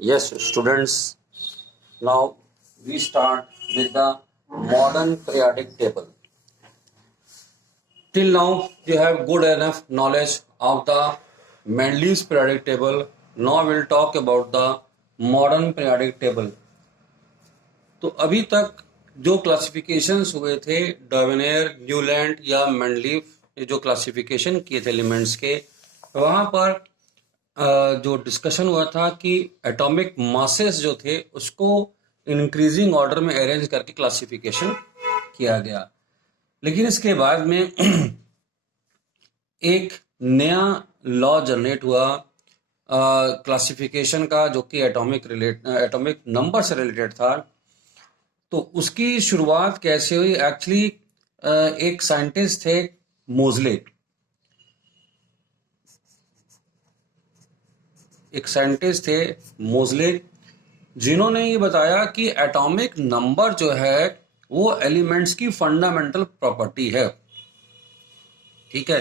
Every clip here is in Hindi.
Yes, students, now we start with the modern periodic table. Till now, you have good enough knowledge of the Mendeleev's periodic table. Now we'll talk about the modern periodic table. तो अभी तक जो क्लासिफिकेशंस हुए थे डार्विनियर, न्यूलैंड या मेंडलीव, ये जो क्लासिफिकेशन किए थे एलिमेंट्स के, वहाँ पर जो डिस्कशन हुआ था कि एटॉमिक मासेस जो थे उसको इंक्रीजिंग ऑर्डर में अरेंज करके क्लासिफिकेशन किया गया। लेकिन इसके बाद में एक नया लॉ जनरेट हुआ क्लासिफिकेशन का, जो कि एटॉमिक नंबर से रिलेटेड था। तो उसकी शुरुआत कैसे हुई? एक्चुअली एक साइंटिस्ट थे मोज़ले, जिन्होंने ये बताया कि एटॉमिक नंबर जो है वो एलिमेंट्स की फंडामेंटल प्रॉपर्टी है। ठीक है,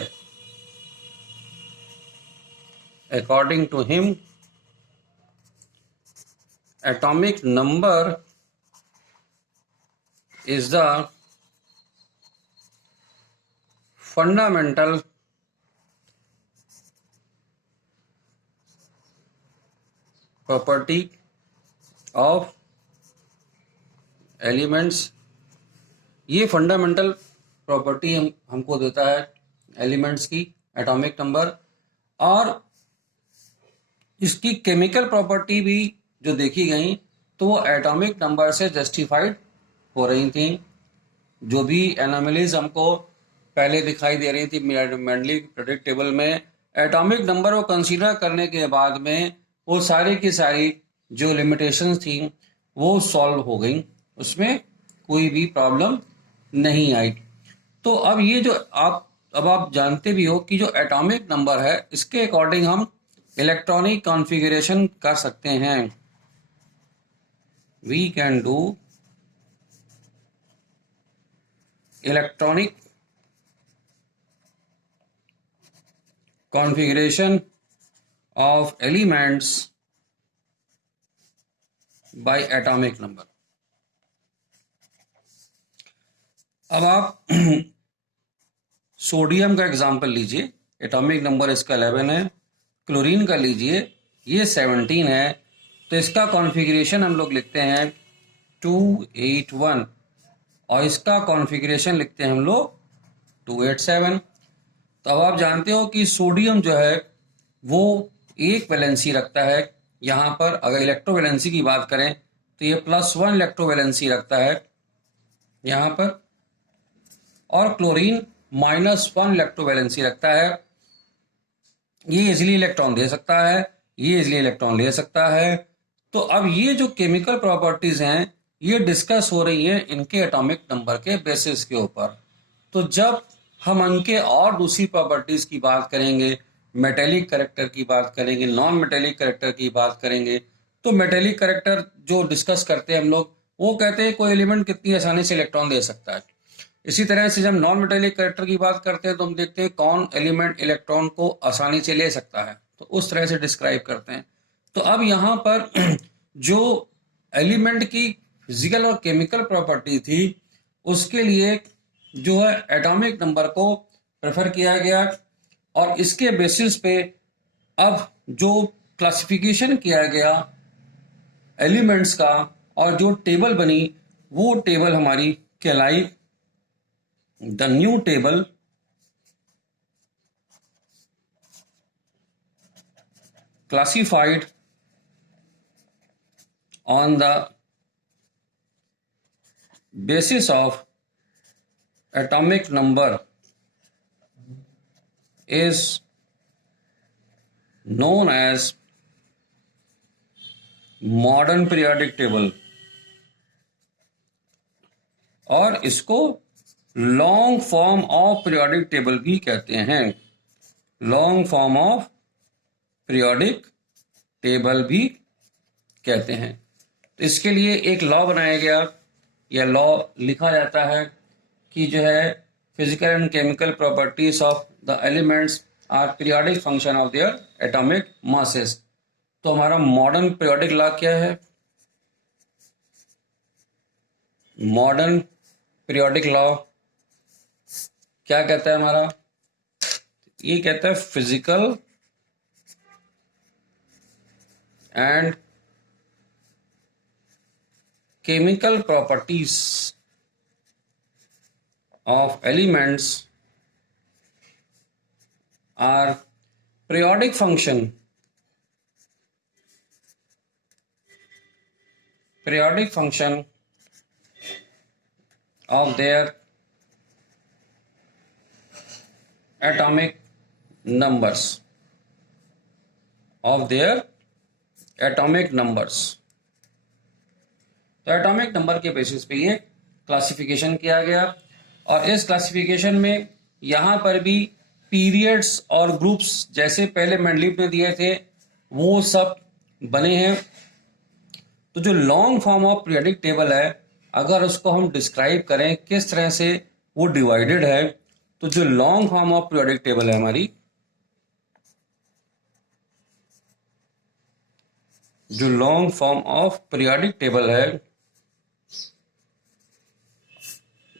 according to him atomic number is the fundamental property of elements। ये फंडामेंटल प्रॉपर्टी हमको देता है एलिमेंट्स की एटॉमिक नंबर, और इसकी केमिकल प्रॉपर्टी भी जो देखी गई तो वो एटॉमिक नंबर से जस्टिफाइड हो रही थी। जो भी एनोमलीज हमको पहले दिखाई दे रही थी मेंडलीव पीरियोडिक टेबल में, एटॉमिक नंबर को कंसीडर करने के बाद में वो सारी की सारी जो लिमिटेशंस थी वो सॉल्व हो गई, उसमें कोई भी प्रॉब्लम नहीं आई। तो अब ये जो आप जानते भी हो कि जो एटॉमिक नंबर है इसके अकॉर्डिंग हम इलेक्ट्रॉनिक कॉन्फ़िगरेशन कर सकते हैं। We can do electronic configuration of elements by atomic number। अब आप सोडियम का एग्जांपल लीजिए, एटॉमिक नंबर इसका 11 है। क्लोरीन का लीजिए, ये 17 है। तो इसका कॉन्फ़िगरेशन हम लोग लिखते हैं 281 और इसका कॉन्फ़िगरेशन लिखते हैं हम लोग 287। तो अब आप जानते हो कि सोडियम जो है वो एक वैलेंसी रखता है। यहाँ पर अगर इलेक्ट्रोवैलेंसी की बात करें तो ये +1 इलेक्ट्रोवैलेंसी रखता है यहाँ पर, और क्लोरीन -1 इलेक्ट्रोवैलेंसी रखता है। ये इजीली इलेक्ट्रॉन दे सकता है, ये इजीली इलेक्ट्रॉन ले सकता है। तो अब ये जो केमिकल प्रॉपर्टीज हैं ये डिस्कस हो रही हैं इनके एटॉमिक नंबर के बेसिस के ऊपर। तो जब हम इनके और दूसरी प्रॉपर्टीज की बात करेंगे, मेटेलिक कैरेक्टर की बात करेंगे, नॉन मेटेलिक कैरेक्टर की बात करेंगे, तो मेटेलिक कैरेक्टर जो डिस्कस करते हैं हम लोग, वो कहते हैं कोई एलिमेंट कितनी आसानी से इलेक्ट्रॉन दे सकता है। इसी तरह से जब नॉन मेटेलिक कैरेक्टर की बात करते हैं तो हम देखते हैं कौन एलिमेंट इलेक्ट्रॉन को आसानी से ले सकता है, तो उस तरह से डिस्क्राइब करते हैं। तो अब यहाँ पर जो एलिमेंट की फिजिकल और केमिकल प्रॉपर्टी थी उसके लिए जो है एटॉमिक नंबर को प्रेफर किया गया, और इसके बेसिस पे अब जो क्लासिफिकेशन किया गया एलिमेंट्स का और जो टेबल बनी वो टेबल हमारी कहलाई the new table classified on the basis of atomic number is known as modern periodic table, और इसको long form of periodic table भी कहते हैं। Long form of periodic table भी कहते हैं। तो इसके लिए एक लॉ बनाया गया, यह लॉ लिखा जाता है कि जो है physical and chemical properties of the elements are periodic function of their atomic masses. तो हमारा मॉडर्न पीरियोडिक लॉ क्या है? मॉडर्न पीरियोडिक लॉ क्या कहता है हमारा? ये कहता है physical and chemical properties of elements are periodic function of their atomic numbers तो एटॉमिक नंबर के बेसिस पे ये क्लासिफिकेशन किया गया और इस क्लासिफिकेशन में यहां पर भी पीरियड्स और ग्रुप्स जैसे पहले मेंडलीव ने दिए थे वो सब बने हैं। तो जो long form of periodic table है, अगर उसको हम डिस्क्राइब करें किस तरह से वो डिवाइडेड है, तो जो long form of periodic table है हमारी, जो long form of periodic table है,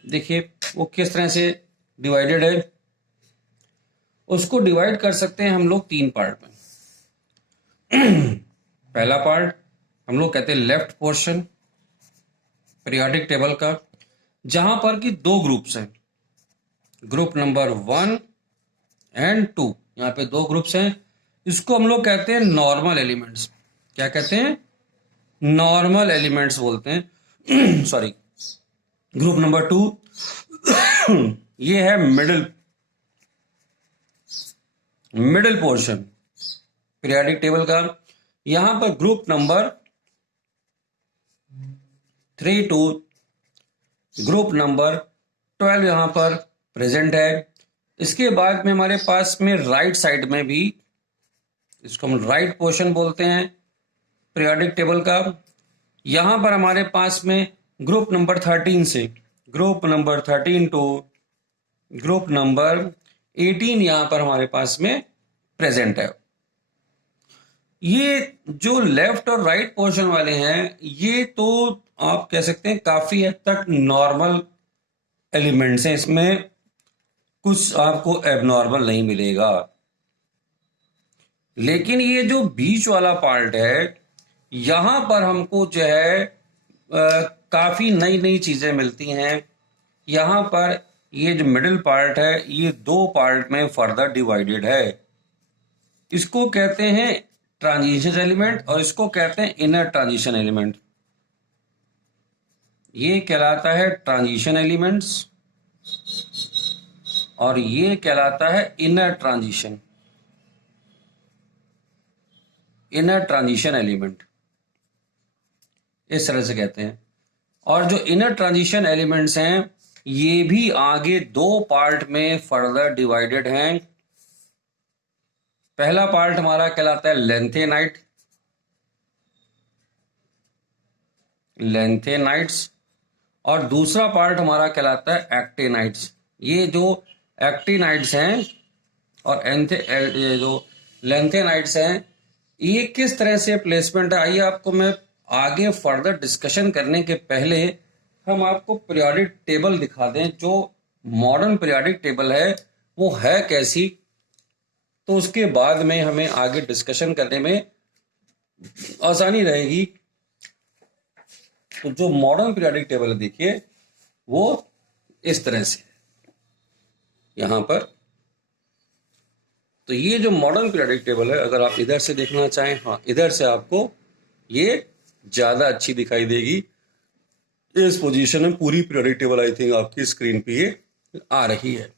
देखिए वो किस तरह से डिवाइडेड है। उसको डिवाइड कर सकते हैं हम लोग 3 पार्ट में। पहला पार्ट हम लोग कहते हैं लेफ्ट पोर्शन पीरियोडिक टेबल का, जहां पर कि 2 ग्रुप्स हैं, ग्रुप नंबर 1 एंड 2। यहाँ पे 2 ग्रुप्स हैं। इसको हम लोग कहते हैं नॉर्मल एलिमेंट्स। क्या कहते हैं? नॉर्मल एलिमेंट्स बोलते हैं। सॉरी, ग्रुप नंबर 2 ये है मिडिल पोर्शन पीरियोडिक टेबल का। यहां पर group number 3 to group number 12 यहां पर प्रेजेंट है। इसके बाद में हमारे पास में राइट साइड में भी, इसको हम राइट पोर्शन बोलते हैं पीरियोडिक टेबल का। यहां पर हमारे पास में ग्रुप नंबर 13 से group number 13 to group number 18 यहां पर हमारे पास में प्रेजेंट है। ये जो लेफ्ट और राइट पोर्शन वाले हैं, ये तो आप कह सकते हैं काफी हद तक नॉर्मल एलिमेंट्स हैं। इसमें कुछ आपको एबनॉर्मल नहीं मिलेगा। लेकिन ये जो बीच वाला पार्ट है, यहां पर हमको जो है काफी नई नई चीजें मिलती हैं। यहां पर ये जो मिडिल पार्ट है, ये 2 पार्ट में फर्दर डिवाइडेड है। इसको कहते हैं ट्रांजिशन एलिमेंट और इसको कहते हैं इनर ट्रांजिशन एलिमेंट। ये कहलाता है ट्रांजिशन एलिमेंट्स और ये कहलाता है इनर ट्रांजिशन एलिमेंट, इस तरह से कहते हैं। और जो इनर ट्रांजिशन एलिमेंट्स हैं, ये भी आगे 2 पार्ट में फर्दर डिवाइडेड हैं। पहला पार्ट हमारा कहलाता है लेंथेनाइट्स और दूसरा पार्ट हमारा कहलाता है एक्टिनाइट्स। ये जो एक्टिनाइट्स हैं और ये जो लेंथेनाइट्स हैं, ये किस तरह से प्लेसमेंट है, आइए आपको मैं आगे फर्दर डिस्कशन करने के पहले हम आपको पीरियोडिक टेबल दिखा दें। जो मॉडर्न पीरियोडिक टेबल है वो है कैसी, तो उसके बाद में हमें आगे डिस्कशन करने में आसानी रहेगी। तो जो मॉडर्न पीरियोडिक टेबल है, देखिए वो इस तरह से यहां पर। तो ये जो मॉडर्न पीरियोडिक टेबल है, अगर आप इधर से देखना चाहें, हाँ इधर से आपको ये ज्यादा अच्छी दिखाई देगी। इस पोजीशन में पूरी पीरियोडिक टेबल आई थिंक आपकी स्क्रीन पे ये आ रही है।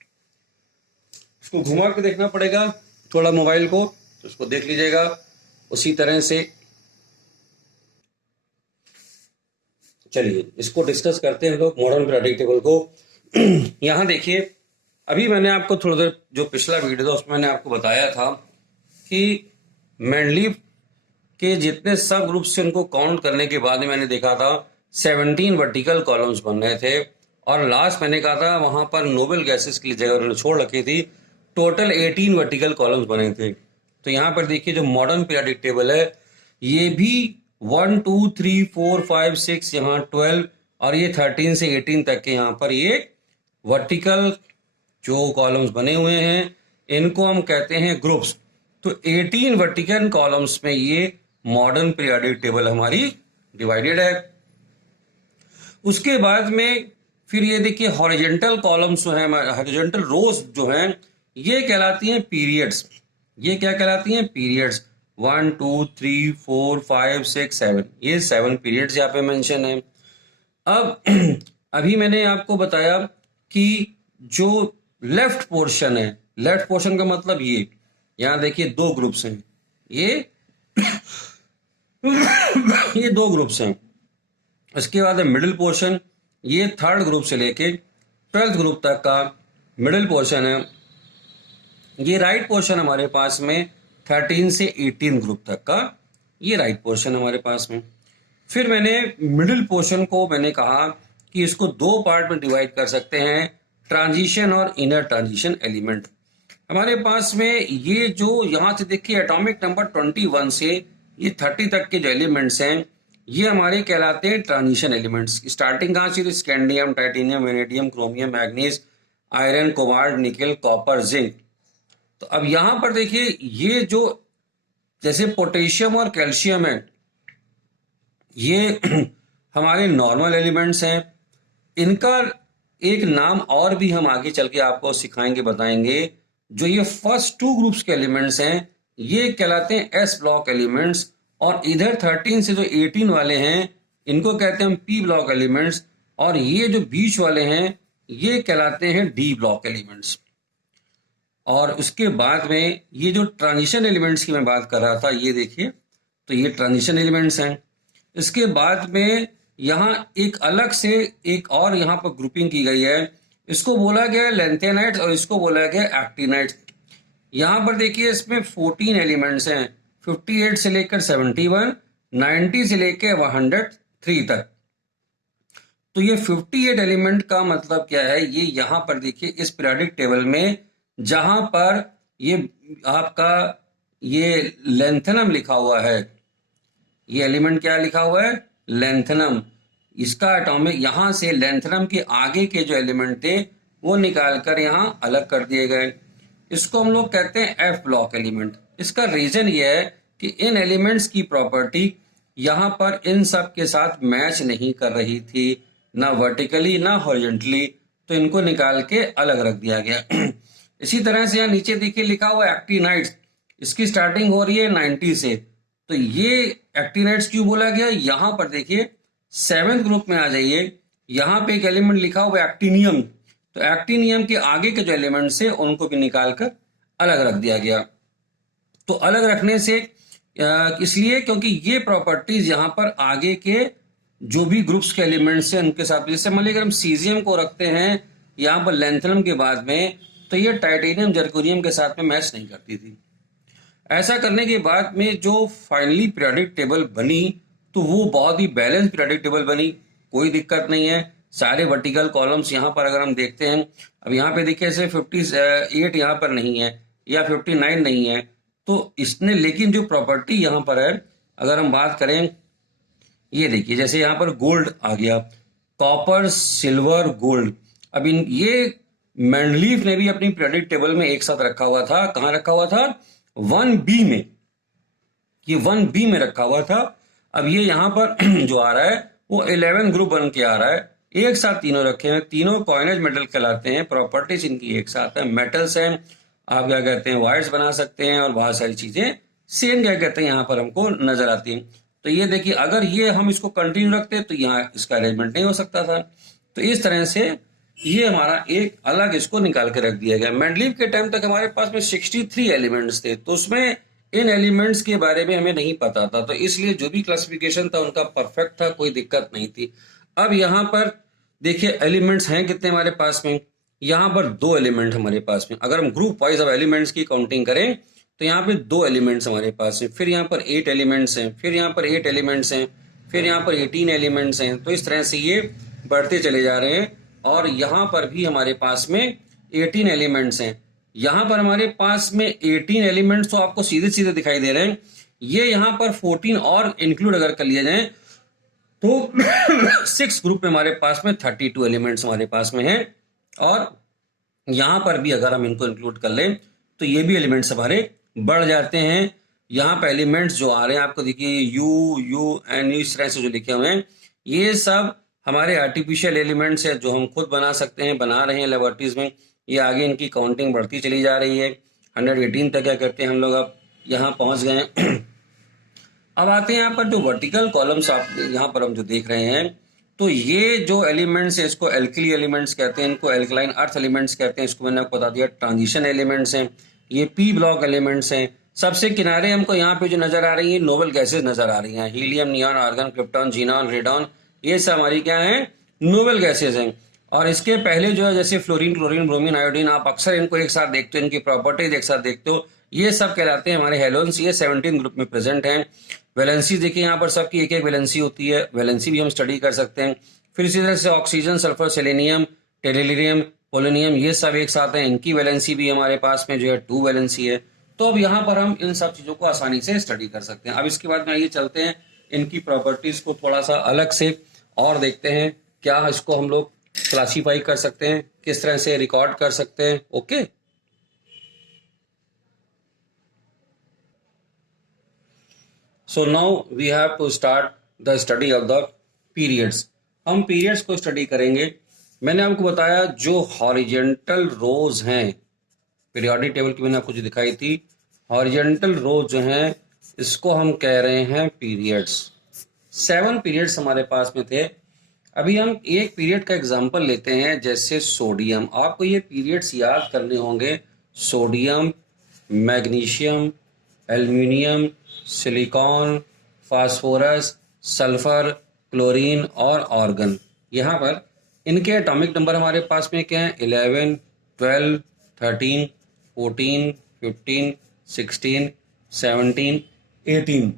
इसको घुमा के देखना पड़ेगा थोड़ा मोबाइल को, तो इसको देख लीजिएगा उसी तरह से। चलिए इसको डिस्कस करते हैं लोग मॉडर्न पीरियोडिक टेबल को। यहां देखिए, अभी मैंने आपको थोड़ा देर जो पिछला वीडियो था उसमें मैंने आपको बताया था कि मेंडलीव के जितने सब ग्रुप्स थे उनको काउंट करने के बाद में मैंने देखा था 17 वर्टिकल कॉलम्स बन रहे थे और लास्ट मैंने कहा था वहां पर नोबल गैसेस के लिए जगह उन्होंने छोड़ रखी थी। टोटल 18 वर्टिकल कॉलम्स बने थे। तो यहाँ पर देखिए जो मॉडर्न पीरियोडिक टेबल है ये भी 1 2 3 4 5 6 यहाँ 12 और ये 13 से 18 तक के यहाँ पर ये वर्टिकल जो कॉलम्स बने हुए हैं इनको हम कहते हैं ग्रुप्स। तो 18 वर्टिकल कॉलम्स में ये मॉडर्न पीरियोडिक टेबल हमारी डिवाइडेड है। उसके बाद में फिर ये देखिए हॉरिजॉन्टल कॉलम्स जो है, हॉरिजॉन्टल रोज जो हैं ये कहलाती हैं पीरियड्स। ये क्या कहलाती हैं? पीरियड्स। 1 2 3 4 5 6 7 ये 7 पीरियड्स यहाँ पे मेंशन है। अब अभी मैंने आपको बताया कि जो लेफ्ट पोर्शन है, लेफ्ट पोर्शन का मतलब ये, यहाँ देखिए दो ग्रुप्स हैं, ये ये दो ग्रुप्स हैं। इसके बाद है मिडिल पोर्शन, ये थर्ड ग्रुप से लेके 12th ग्रुप तक का मिडिल पोर्शन है। ये राइट पोर्शन हमारे पास में 13 से 18 ग्रुप तक का, ये राइट पोर्शन हमारे पास में। फिर मैंने मिडिल पोर्शन को मैंने कहा कि इसको दो पार्ट में डिवाइड कर सकते हैं, ट्रांजिशन और इनर ट्रांजिशन एलिमेंट। हमारे पास में ये जो यहाँ से देखिए एटॉमिक नंबर 21 से ये 30 तक के जो एलिमेंट्स हैं ये हमारे कहलाते हैं ट्रांजिशन एलिमेंट्स। स्टार्टिंग कहाँ से? Scandium, titanium, vanadium, chromium, manganese, iron, cobalt, nickel, copper, zinc. तो अब यहाँ पर देखिए ये जो जैसे पोटेशियम और कैल्शियम है ये हमारे नॉर्मल एलिमेंट्स हैं। इनका एक नाम और भी हम आगे चल के आपको सिखाएंगे, बताएंगे। जो ये फर्स्ट टू ग्रुप्स के एलिमेंट्स हैं ये कहलाते हैं एस ब्लॉक एलिमेंट्स, और इधर 13 से जो 18 वाले हैं इनको कहते हैं हम पी ब्लॉक एलिमेंट्स, और ये जो बीच वाले हैं ये कहलाते हैं डी ब्लॉक एलिमेंट्स। और उसके बाद में ये जो ट्रांजिशन एलिमेंट्स की मैं बात कर रहा था ये देखिए, तो ये ट्रांजिशन एलिमेंट्स हैं। इसके बाद में यहाँ एक अलग से एक और यहाँ पर ग्रुपिंग की गई है, इसको बोला गया लेंथेनाइट्स और इसको बोला गया एक्टिनाइट्स। यहाँ पर देखिए इसमें 14 एलिमेंट्स हैं, 58 से लेकर 71, 90 से लेकर 103 तक। तो ये 58 एलिमेंट का मतलब क्या है? ये यहाँ पर देखिए इस पीरियोडिक टेबल में जहां पर ये आपका ये लेंथनम लिखा हुआ है, ये एलिमेंट क्या लिखा हुआ है? लेंथनम। इसका एटॉमिक यहां से लेंथनम के आगे के जो एलिमेंट थे वो निकालकर यहां अलग कर दिए गए। इसको हम लोग कहते हैं एफ ब्लॉक एलिमेंट। इसका रीजन ये है कि इन एलिमेंट्स की प्रॉपर्टी यहाँ पर इन सब के साथ मैच नहीं कर रही थी, ना वर्टिकली ना हॉरिजॉन्टली, तो इनको निकाल के अलग रख दिया गया। इसी तरह से यहाँ नीचे देखिए लिखा हुआ एक्टिनाइट्स, इसकी स्टार्टिंग हो रही है 90 से, तो ये एक्टिनाइट्स क्यों बोला गया? यहाँ पर देखिए 7th ग्रुप में आ जाइए, यहाँ पे एक एलिमेंट लिखा हुआ एक्टिनियम, तो एक्टिनियम के आगे के जो एलिमेंट्स है उनको भी निकाल कर अलग रख दिया गया। तो अलग रखने से इसलिए क्योंकि ये प्रॉपर्टीज यहाँ पर आगे के जो भी ग्रुप्स के एलिमेंट्स हैं उनके साथ, जैसे मान लीजिए अगर हम सीजियम को रखते हैं यहाँ पर लेंथनम के बाद में, तो ये टाइटेनियम जर्कोनियम के साथ में मैच नहीं करती थी। ऐसा करने के बाद में जो फाइनली पीरियोडिक टेबल बनी तो वो बहुत ही बैलेंस पीरियोडिक टेबल बनी, कोई दिक्कत नहीं है। सारे वर्टिकल कॉलम्स यहाँ पर अगर हम देखते हैं, अब यहाँ पे देखिए ऐसे 58 यहाँ पर नहीं है या 59 नहीं है, तो इसने लेकिन जो प्रॉपर्टी यहाँ पर है अगर हम बात करें, ये देखिए जैसे यहाँ पर गोल्ड आ गया, कॉपर, सिल्वर, गोल्ड। अब इन ये मेंडलीफ ने भी अपनी पीरियोडिक टेबल में एक साथ रखा हुआ था। कहाँ रखा हुआ था? 1B में, ये 1B में रखा हुआ था। अब ये यहाँ पर जो आ रहा है वो 11 ग्रुप बन के आ रहा है, एक साथ तीनों रखे हैं, तीनों कॉइनेज मेटल कहलाते हैं, प्रॉपर्टीज इनकी एक साथ है, मेटल्स हैं, आप क्या कहते हैं वायर्स बना सकते हैं, और बहुत सारी चीजें सेम क्या कहते हैं यहाँ पर हमको नजर आती हैं। तो ये देखिए अगर ये हम इसको कंटिन्यू रखते तो यहाँ इसका अरेंजमेंट नहीं हो सकता था। तो इस तरह से ये हमारा एक अलग इसको निकाल के रख दिया गया। मेंडलीफ के टाइम तक हमारे पास में 63 एलिमेंट्स थे, तो उसमें इन एलिमेंट्स के बारे में हमें नहीं पता था, तो इसलिए जो भी क्लासिफिकेशन था उनका परफेक्ट था, कोई दिक्कत नहीं थी। अब यहाँ पर देखिए एलिमेंट्स हैं कितने हमारे पास में? यहाँ पर 2 एलिमेंट हमारे पास में। अगर हम ग्रुप वाइज अब एलिमेंट्स की काउंटिंग करें तो यहाँ पे 2 एलिमेंट्स हमारे पास हैं, फिर यहाँ पर 8 एलिमेंट्स हैं, फिर यहाँ पर 8 एलिमेंट्स हैं, फिर यहाँ पर 18 एलिमेंट्स हैं। तो इस तरह से ये बढ़ते चले जा रहे हैं, और यहाँ पर भी हमारे पास में 18 एलिमेंट्स हैं। यहाँ पर हमारे पास में 18 एलिमेंट्स तो आपको सीधे सीधे दिखाई दे रहे हैं, ये यहाँ पर 14 और इंक्लूड अगर कर लिया जाए तो 6 ग्रुप में हमारे पास में 32 एलिमेंट्स हमारे पास में हैं, और यहाँ पर भी अगर हम इनको इंक्लूड कर लें तो ये भी एलिमेंट्स हमारे बढ़ जाते हैं। यहाँ पर एलिमेंट्स जो आ रहे हैं आपको देखिए यू एन इस तरह से जो लिखे हुए हैं, ये सब हमारे आर्टिफिशियल एलिमेंट्स है जो हम खुद बना सकते हैं, बना रहे हैं लेबोरेटरीज में। ये आगे इनकी काउंटिंग बढ़ती चली जा रही है, 118 तक क्या करते हैं हम लोग अब यहाँ पहुँच गए हैं। अब आते हैं यहाँ पर जो वर्टिकल कॉलम्स आप यहाँ पर हम जो देख रहे हैं, तो ये जो एलिमेंट्स है इसको एल्किली एलिमेंट्स कहते हैं, इनको एल्कलाइन अर्थ एलिमेंट्स कहते हैं। इसको मैंने आपको बता दिया ट्रांजिशन एलिमेंट्स हैं, ये पी ब्लॉक एलिमेंट्स हैं। सबसे किनारे हमको यहाँ पे जो नजर आ रही है नोबल गैसेज नजर आ रही हैं, helium, neon, argon, krypton, xenon, radon, ये सब हमारी क्या है, नोबल गैसेज हैं। और इसके पहले जो है जैसे फ्लोरीन, क्लोरीन, ब्रोमीन, आयोडीन, आप अक्सर इनको एक साथ देखते हो, इनकी प्रॉपर्टीज एक साथ देखते हो, ये सब कहलाते हैं हमारे हेलोन्स। ये 17 ग्रुप में प्रेजेंट हैं। वैलेंसी देखिए यहाँ पर सबकी एक एक वैलेंसी होती है, वैलेंसी भी हम स्टडी कर सकते हैं। फिर इसी तरह से oxygen, sulphur, selenium, tellurium, polonium, ये सब एक साथ हैं, इनकी वैलेंसी भी हमारे पास में जो है 2 वैलेंसी है। तो अब यहाँ पर हम इन सब चीजों को आसानी से स्टडी कर सकते हैं। अब इसके बाद में आइए चलते हैं इनकी प्रॉपर्टीज को थोड़ा सा अलग से और देखते हैं, क्या इसको हम लोग क्लासीफाई कर सकते हैं, किस तरह से रिकॉर्ड कर सकते हैं। Okay, so now we have to start the study of the periods. हम पीरियड्स को स्टडी करेंगे। मैंने आपको बताया जो हॉरिजेंटल रोज हैं, पीरियोडिक टेबल की मैंने आपको जो दिखाई थी, हॉरिजेंटल रोज जो हैं इसको हम कह रहे हैं पीरियड्स। 7 पीरियड्स हमारे पास में थे। अभी हम एक पीरियड का एग्जांपल लेते हैं, जैसे सोडियम। आपको ये पीरियड्स याद करने होंगे, sodium, magnesium, aluminium, silicon, phosphorus, sulphur, chlorine और ऑर्गन। यहाँ पर इनके एटॉमिक नंबर हमारे पास में क्या है, 11, 12, 13, 14, 15, 16, 17, 18।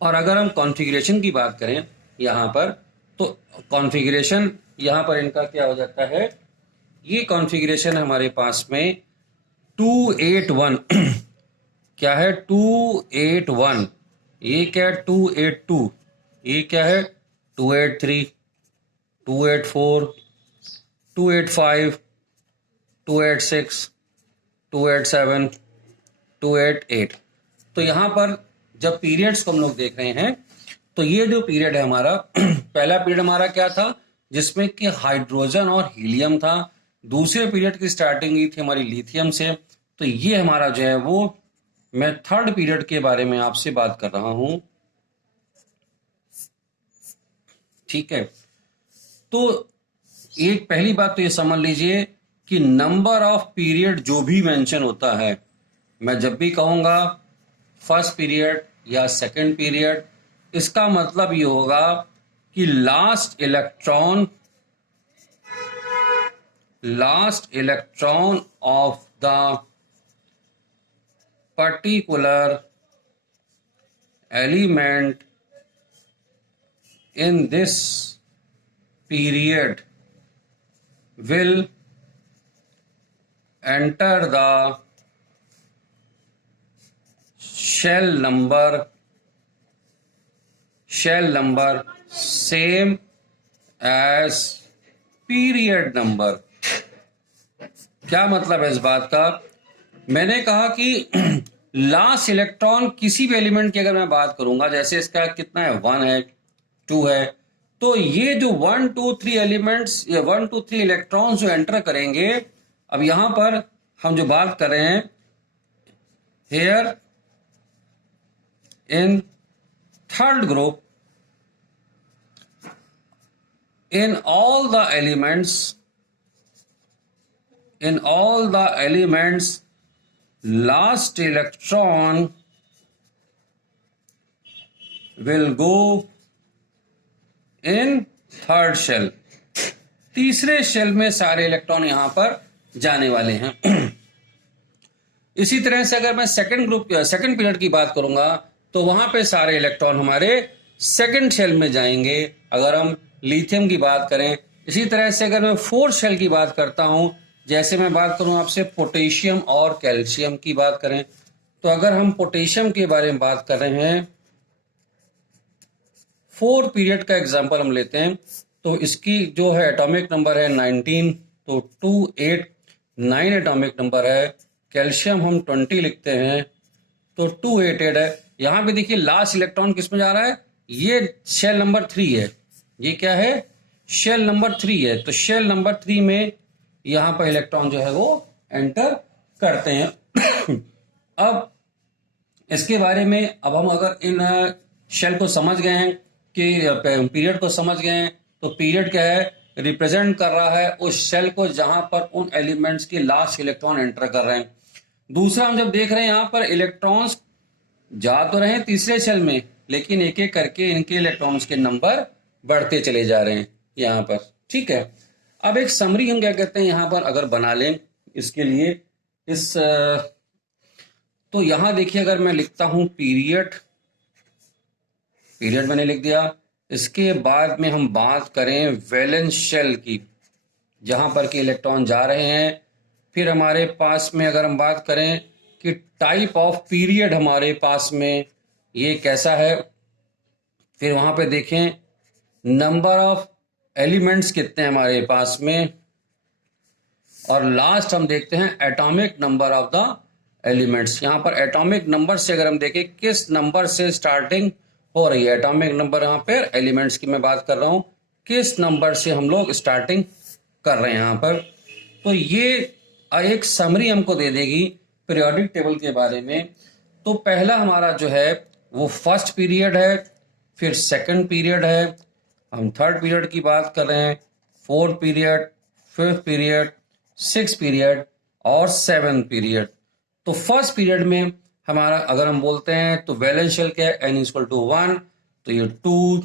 और अगर हम कॉन्फ़िगरेशन की बात करें यहाँ पर, तो कॉन्फ़िगरेशन यहाँ पर इनका क्या हो जाता है, ये कॉन्फ़िगरेशन हमारे पास में 281 क्या है, 281, ये क्या है 282, ये क्या है 283, 284, 285, 286, 287, 288। तो यहाँ पर जब पीरियड्स को हम लोग देख रहे हैं, तो ये जो पीरियड है हमारा पहला पीरियड हमारा क्या था, जिसमें कि हाइड्रोजन और हीलियम था। दूसरे पीरियड की स्टार्टिंग हुई थी हमारी लिथियम से। तो ये हमारा जो है वो, मैं थर्ड पीरियड के बारे में आपसे बात कर रहा हूं, ठीक है। तो एक पहली बात तो ये समझ लीजिए कि नंबर ऑफ पीरियड जो भी मेंशन होता है, मैं जब भी कहूंगा फर्स्ट पीरियड या सेकंड पीरियड, इसका मतलब ये होगा कि last electron of the particular element in this period will enter the shell number same as period number। क्या मतलब है इस बात का, मैंने कहा कि लास्ट इलेक्ट्रॉन किसी भी एलिमेंट की अगर मैं बात करूंगा, जैसे इसका कितना है 1 है 2 है, तो ये जो 1 2 3 एलिमेंट्स या 1 2 3 इलेक्ट्रॉन्स जो एंटर करेंगे, अब यहां पर हम जो बात कर रहे हैं, here in third group, in all the elements last electron will go in third shell। तीसरे शेल में सारे इलेक्ट्रॉन यहां पर जाने वाले हैं। इसी तरह से अगर मैं सेकंड पीरियड की बात करूंगा, तो वहां पे सारे इलेक्ट्रॉन हमारे सेकंड शेल में जाएंगे, अगर हम लिथियम की बात करें। इसी तरह से अगर मैं फोर्थ शेल की बात करता हूं, जैसे मैं बात करूं आपसे पोटेशियम और कैल्शियम की बात करें, तो अगर हम पोटेशियम के बारे में बात कर रहे हैं, 4 पीरियड का एग्जांपल हम लेते हैं, तो इसकी जो है एटॉमिक नंबर है 19, तो 289 एटॉमिक नंबर है। कैल्शियम हम 20 लिखते हैं, तो 288 है। यहाँ पे देखिए लास्ट इलेक्ट्रॉन किस में जा रहा है, ये शेल नंबर 3 है। ये क्या है, शेल नंबर 3 है। तो शेल नंबर 3 में यहाँ पर इलेक्ट्रॉन जो है वो एंटर करते हैं। अब इसके बारे में अब हम अगर इन शेल को समझ गए हैं कि पीरियड को समझ गए हैं, तो पीरियड क्या है, रिप्रेजेंट कर रहा है उस शेल को जहां पर उन एलिमेंट्स के लास्ट इलेक्ट्रॉन एंटर कर रहे हैं। दूसरा, हम जब देख रहे हैं यहाँ पर इलेक्ट्रॉन्स जा तो रहे हैं तीसरे शेल में, लेकिन एक एक करके इनके इलेक्ट्रॉन्स के नंबर बढ़ते चले जा रहे हैं यहाँ पर। ठीक है, अब एक समरी हम क्या कहते हैं यहाँ पर अगर बना लें इसके लिए, इस तो यहां देखिए अगर मैं लिखता हूं पीरियड मैंने लिख दिया। इसके बाद में हम बात करें वैलेंस शेल की, जहां पर कि इलेक्ट्रॉन जा रहे हैं। फिर हमारे पास में अगर हम बात करें कि टाइप ऑफ पीरियड हमारे पास में ये कैसा है, फिर वहां पे देखें नंबर ऑफ एलिमेंट्स कितने हैं हमारे पास में, और लास्ट हम देखते हैं atomic number of the elements. यहाँ पर एटॉमिक नंबर से अगर हम देखें किस नंबर से स्टार्टिंग हो रही है, एटॉमिक नंबर यहाँ पर एलिमेंट्स की मैं बात कर रहा हूँ, किस नंबर से हम लोग स्टार्टिंग कर रहे हैं यहाँ पर। तो ये एक समरी हमको दे देगी पीरियोडिक टेबल के बारे में। तो पहला हमारा जो है वो फर्स्ट पीरियड है, फिर सेकंड पीरियड है, हम थर्ड पीरियड की बात कर रहे हैं, fourth period, fifth period, six period और सेवेंथ पीरियड। तो फर्स्ट पीरियड में हमारा अगर हम बोलते हैं तो वैलेंस शेल क्या है, n = 1, तो ये 2,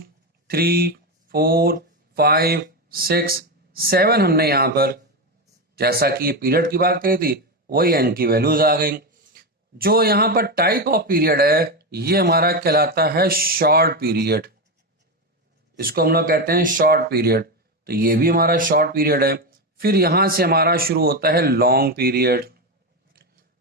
3, 4, 5, 6, 7 हमने यहाँ पर जैसा कि पीरियड की बात करी थी वही n की वैल्यूज आ गई। जो यहाँ पर टाइप ऑफ पीरियड है ये हमारा कहलाता है शॉर्ट पीरियड, इसको हम लोग कहते हैं शॉर्ट पीरियड। तो ये भी हमारा शॉर्ट पीरियड है। फिर यहां से हमारा शुरू होता है लॉन्ग पीरियड,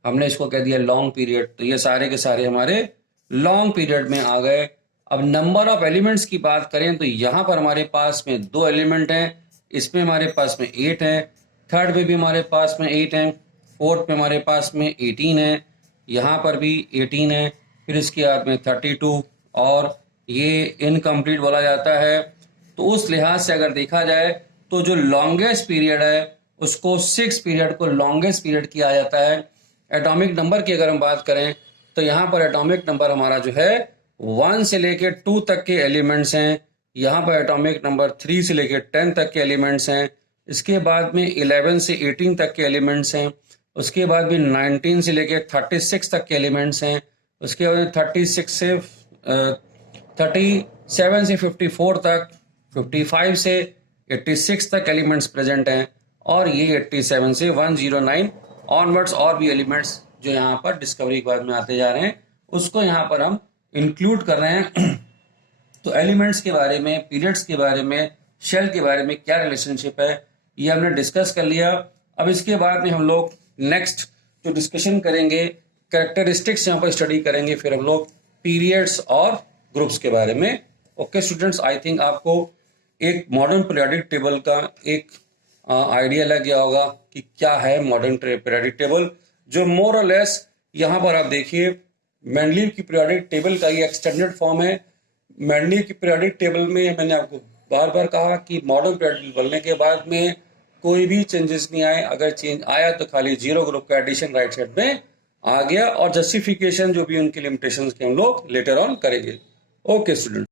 हमने इसको कह दिया लॉन्ग पीरियड। तो ये सारे के सारे हमारे लॉन्ग पीरियड में आ गए। अब नंबर ऑफ एलिमेंट्स की बात करें तो यहाँ पर हमारे पास में 2 एलिमेंट हैं, इसमें हमारे पास में 8 हैं, थर्ड में भी हमारे पास में 8 हैं, फोर्थ में हमारे पास में 18 है, यहाँ पर भी 18 है, फिर इसके बाद में 32 और ये इनकम्प्लीट बोला जाता है। तो उस लिहाज से अगर देखा जाए तो जो लॉन्गेस्ट पीरियड है उसको 6 पीरियड को लॉन्गेस्ट पीरियड किया जाता है। एटॉमिक नंबर की अगर हम बात करें तो यहाँ पर एटॉमिक नंबर हमारा जो है 1 से लेके 2 तक के एलिमेंट्स हैं, यहाँ पर एटॉमिक नंबर 3 से लेके 10 तक के एलिमेंट्स हैं, इसके बाद में 11 से 18 तक के एलिमेंट्स हैं, उसके बाद भी 19 से लेके 36 तक के एलिमेंट्स हैं, उसके बाद 37 से 54 तक, 55 से 86 तक एलिमेंट्स प्रेजेंट हैं, और ये 87 से 109 ऑनवर्ड्स और भी एलिमेंट्स जो यहाँ पर डिस्कवरी के बाद में आते जा रहे हैं उसको यहाँ पर हम इंक्लूड कर रहे हैं। तो एलिमेंट्स के बारे में, पीरियड्स के बारे में, शेल के बारे में क्या रिलेशनशिप है ये हमने डिस्कस कर लिया। अब इसके बाद में हम लोग नेक्स्ट जो डिस्कशन करेंगे कैरेक्टरिस्टिक्स यहाँ पर स्टडी करेंगे, फिर हम लोग पीरियड्स और ग्रुप्स के बारे में। ओके स्टूडेंट्स, आई थिंक आपको एक मॉडर्न पीरियोडिक टेबल का एक आइडिया लग गया होगा कि क्या है मॉडर्न पीरियोडिक टेबल, जो मोर और लेस यहाँ पर आप देखिए मेंडलीव की पीरियोडिक टेबल का ये एक्सटेंडेड फॉर्म है। मेंडलीव की पीरियोडिक टेबल में मैंने आपको बार बार कहा कि मॉडर्न पीरियोडिक बनने के बाद में कोई भी चेंजेस नहीं आए, अगर चेंज आया तो खाली 0 ग्रुप का एडिशन राइट साइड में आ गया, और जस्टिफिकेशन जो भी उनकी लिमिटेशंस के हम लोग लेटर ऑन करेंगे। Okay students.